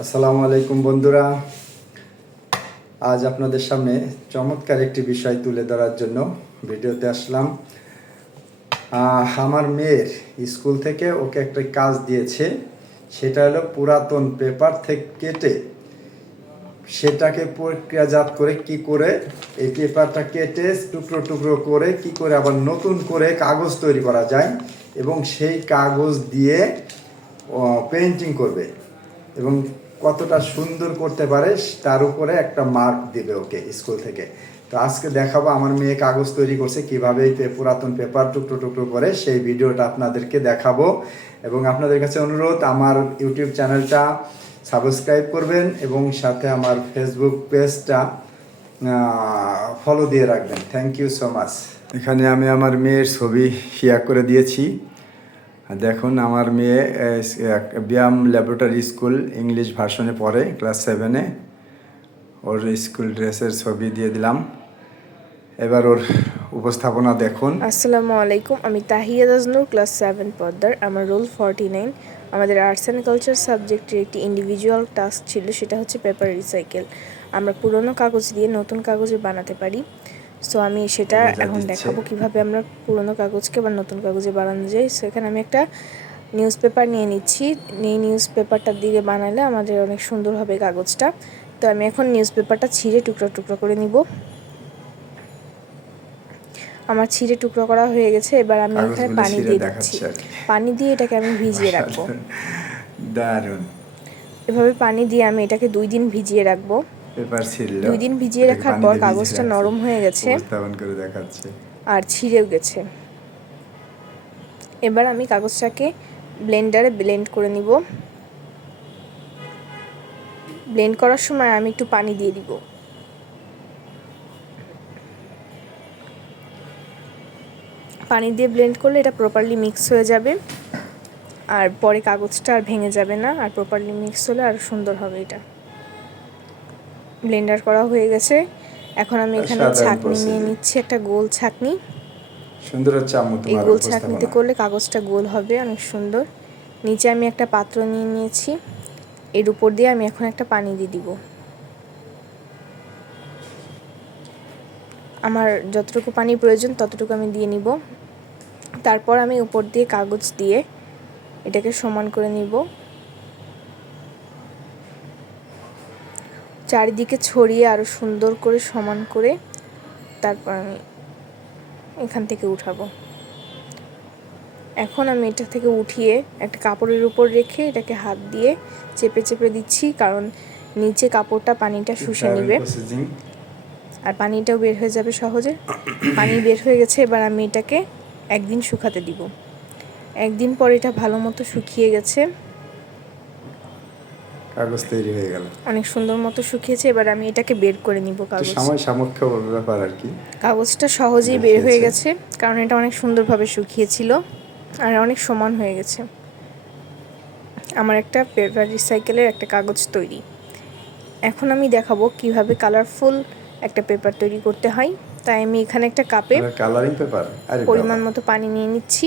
আসসালামু আলাইকুম বন্ধুরা। আজ আপনাদের সামনে চমৎকার একটি বিষয় তুলে ধরার জন্য ভিডিওতে আসলাম। আমার মেয়ের স্কুল থেকে ওকে একটা কাজ দিয়েছে। সেটা হলো পুরাতন পেপার থেকে কেটে সেটাকে প্রক্রিয়াজাত করে কি করে এই পেপারটা কেটে টুকরো টুকরো করে কি করে আবার নতুন করে কাগজ তৈরি করা যায় এবং সেই কাগজ দিয়ে পেন্টিং করবে। এবং কতটা সুন্দর করতে পারে, তার উপরে একটা মার্ক দিবে ওকে স্কুল থেকে। তো আজকে দেখাবো, আমার মেয়ে কাগজ তৈরি করছে, কীভাবে এই পুরাতন পেপার টুকরো টুকরো করে সেই ভিডিওটা আপনাদেরকে দেখাবো। এবং আপনাদের কাছে অনুরোধ, আমার ইউটিউব চ্যানেলটা সাবস্ক্রাইব করবেন এবং সাথে আমার ফেসবুক পেজটা ফলো দিয়ে রাখবেন। থ্যাংক ইউ সো মাচ এখানে আমি আমার মেয়ের ছবি শেয়ার করে দিয়েছি। দেখুন, আমার মেয়ে ব্যায়াম ল্যাবরেটরি স্কুল ইংলিশ ভার্সনে পড়ে, ক্লাস সেভেনে। ওর স্কুল ড্রেসের ছবি দিয়ে দিলাম। এবার ওর উপস্থাপনা দেখুন। আসসালামু আলাইকুম, আমি তাহিয়া দাজনুর ক্লাস সেভেন পদ্মার আমার রোল ফর্টি নাইন। আমাদের আর্টস অ্যান্ড কালচার সাবজেক্টের একটি ইন্ডিভিজুয়াল টাস্ক ছিল, সেটা হচ্ছে পেপার রিসাইকেল আমরা পুরনো কাগজ দিয়ে নতুন কাগজে বানাতে পারি। সো আমি সেটা এখন দেখাবো কীভাবে আমরা পুরনো কাগজকে বা নতুন কাগজে বানানো যায়। সো এখানে আমি একটা নিউজ পেপার নিয়ে নিচ্ছি। এই নিউজ পেপারটা দিয়ে বানালে আমাদের অনেক সুন্দর হবে কাগজটা। তো আমি এখন নিউজ পেপারটা ছিঁড়ে টুকরো টুকরো করে নিব। আমার ছিঁড়ে টুকরো করা হয়ে গেছে। এবার আমি এখানে পানি দিয়ে দিচ্ছি। পানি দিয়ে এটাকে আমি ভিজিয়ে রাখব। দারুণ। এভাবে পানি দিয়ে আমি এটাকে দুই দিন ভিজিয়ে রাখব। পেপার ছিল। দুই দিন ভিজিয়ে রাখার পর কাগজটা নরম হয়ে গেছে। উপস্থাপন করে দেখাচ্ছে। আর ছিঁড়েও গেছে। এবার আমি কাগজটাকে ব্লেন্ডারে ব্লেন্ড করে নিব। ব্লেন্ড করার সময় আমি একটু পানি দিয়ে দিব। পানি দিয়ে ব্লেন্ড করলে এটা প্রপারলি মিক্স হয়ে যাবে। আর পরে কাগজটা আর ভেঙে যাবে না। আর প্রপারলি মিক্স হলে আর সুন্দর হবে এটা। ব্লেন্ডার করা হয়ে গেছে। এখন আমি এখানে ছাঁকনি নিয়ে নিচ্ছি একটা গোল ছাঁকনি। সুন্দর হচ্ছে আম্মু এই গোল ছাঁকনিতে করলে কাগজটা গোল হবে অনেক সুন্দর। নিচে আমি একটা পাত্র নিয়ে নিয়েছি। এর উপর দিয়ে আমি এখন একটা পানি দিয়ে দিব। আমার যতটুকু পানি প্রয়োজন ততটুকু আমি দিয়ে নিব। তারপর আমি উপর দিয়ে কাগজ দিয়ে এটাকে সমান করে নিব। চারিদিকে ছড়িয়ে আরও সুন্দর করে সমান করে তারপর আমি এখান থেকে উঠাবো। এখন আমি এটা থেকে উঠিয়ে একটা কাপড়ের উপর রেখে এটাকে হাত দিয়ে চেপে চেপে দিচ্ছি কারণ নিচে কাপড়টা পানিটা শুষে নেবে। আর পানিটাও বের হয়ে যাবে সহজে। পানি বের হয়ে গেছে এবার আমি এটাকে একদিন শুকাতে দিব। একদিন পর এটা ভালো মতো শুকিয়ে গেছে। কাগজ তৈরি হয়ে গেল। অনেক সুন্দর মতো শুকিয়েছে এবার আমি এটাকে বের করে নিব কাগজ। সময় সামর্থ্য ব্যাপার আর কি। কাগজটা সহজেই বের হয়ে গেছে কারণ এটা অনেক সুন্দরভাবে শুকিয়েছিল আর অনেক সমান হয়ে গেছে। আমার একটা পেপার রিসাইকেলের একটা কাগজ তৈরি। এখন আমি দেখাবো কীভাবে কালারফুল একটা পেপার তৈরি করতে হয়। তাই আমি এখানে একটা কাপে কালারিং পেপার পরিমাণ মতো পানি নিয়ে নিচ্ছি।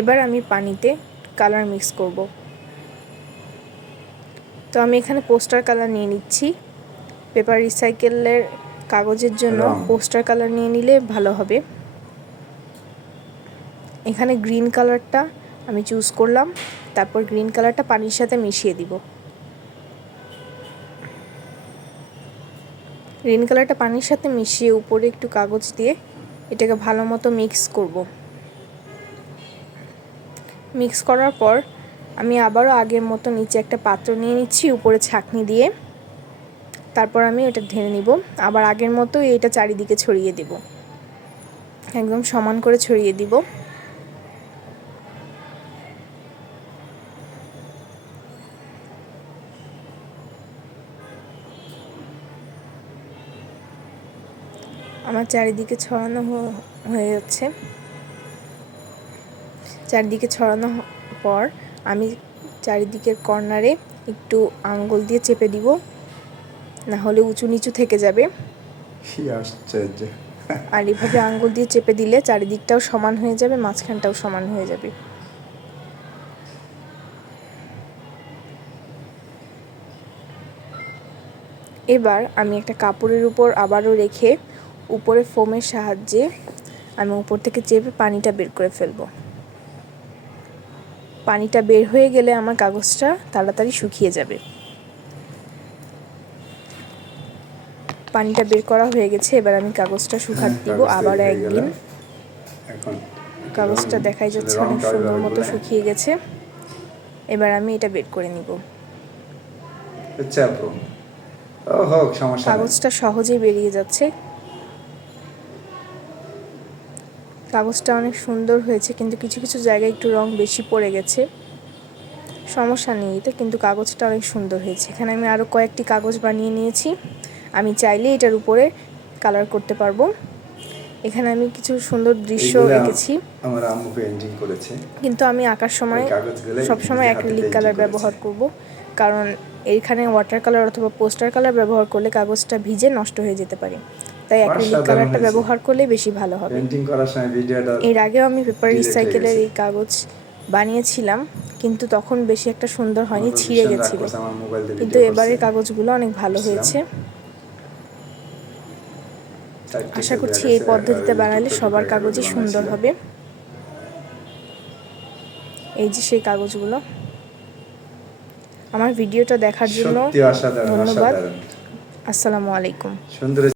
এবার আমি পানিতে কালার মিক্স করব। তো আমি এখানে পোস্টার কালার নিয়ে নিচ্ছি। পেপার রিসাইকেলের কাগজের জন্য পোস্টার কালার নিয়ে নিলে ভালো হবে। এখানে গ্রিন কালারটা আমি চুজ করলাম। তারপর গ্রিন কালারটা পানির সাথে মিশিয়ে দিব। গ্রিন কালারটা পানির সাথে মিশিয়ে উপরে একটু কাগজ দিয়ে এটাকে ভালো মতো মিক্স করব। মিক্স করার পর আমি আবারও আগের মতো নিচে একটা পাত্র নিয়ে নিচ্ছি, উপরে ছাকনি দিয়ে। তারপর আমি এটা ঢেলে নিব। আবার আগের মতো এটা চারিদিকে ছড়িয়ে দেব। একদম সমান করে ছড়িয়ে দিব। আমার চারিদিকে ছড়ানো হয়ে যাচ্ছে। চারিদিকে ছড়ানো পর আমি চারিদিকের কর্নারে একটু আঙ্গুল দিয়ে চেপে দিব না হলে উঁচু নিচু থেকে যাবে। আর এভাবে আঙ্গুল দিয়ে চেপে দিলে চারিদিকটাও সমান হয়ে যাবে মাঝখানটাও সমান হয়ে যাবে। এবার আমি একটা কাপড়ের উপর আবারও রেখে উপরে ফোমের সাহায্যে আমি উপর থেকে চেপে পানিটা বের করে ফেলব। পানিটা বের হয়ে গেলে আমার কাগজটা তাড়াতাড়ি শুকিয়ে যাবে। পানিটা বের করা হয়ে গেছে এবার আমি কাগজটা শুকাতে দিব আবার হয়ে একদিন। কাগজটা দেখাই যাচ্ছে অনেক সুন্দর মতো শুকিয়ে গেছে। এবার আমি এটা বের করে নিব। নেই। কাগজটা সহজেই বেরিয়ে যাচ্ছে। কাগজটা অনেক সুন্দর হয়েছে কিন্তু কিছু কিছু জায়গায় একটু রং বেশি পড়ে গেছে। সমস্যা নেই এতে কিন্তু কাগজটা অনেক সুন্দর হয়েছে। এখানে আমি আরও কয়েকটি কাগজ বানিয়ে নিয়েছি। আমি চাইলে এটার উপরে কালার করতে পারব। এখানে আমি কিছু সুন্দর দৃশ্য এঁকেছি আমার আম্মু পেন্টিং করেছে। কিন্তু আমি আঁকার সময় সবসময় নিজে অ্যাক্রিলিক কালার ব্যবহার করব। কারণ এইখানে ওয়াটার কালার অথবা পোস্টার কালার ব্যবহার করলে কাগজটা ভিজে নষ্ট হয়ে যেতে পারে। তাই অ্যাক্রিলিক কালারটা ব্যবহার করলে বেশি ভালো হবে। পেন্টিং করার সময় ভিডিওটা এর আগেও আমি পেপার রিসাইকেলের এই কাগজ বানিয়েছিলাম কিন্তু তখন বেশি একটা সুন্দর হয়নি ছিঁড়ে গেছিল। কিন্তু এবারের কাগজগুলো অনেক ভালো হয়েছে। আশা করছি এই পদ্ধতিতে বানালে সবার কাগজই সুন্দর হবে। এই যে সেই কাগজগুলো। আমার ভিডিওটা দেখার জন্য ধন্যবাদ। আসসালামু আলাইকুম। সুন্দর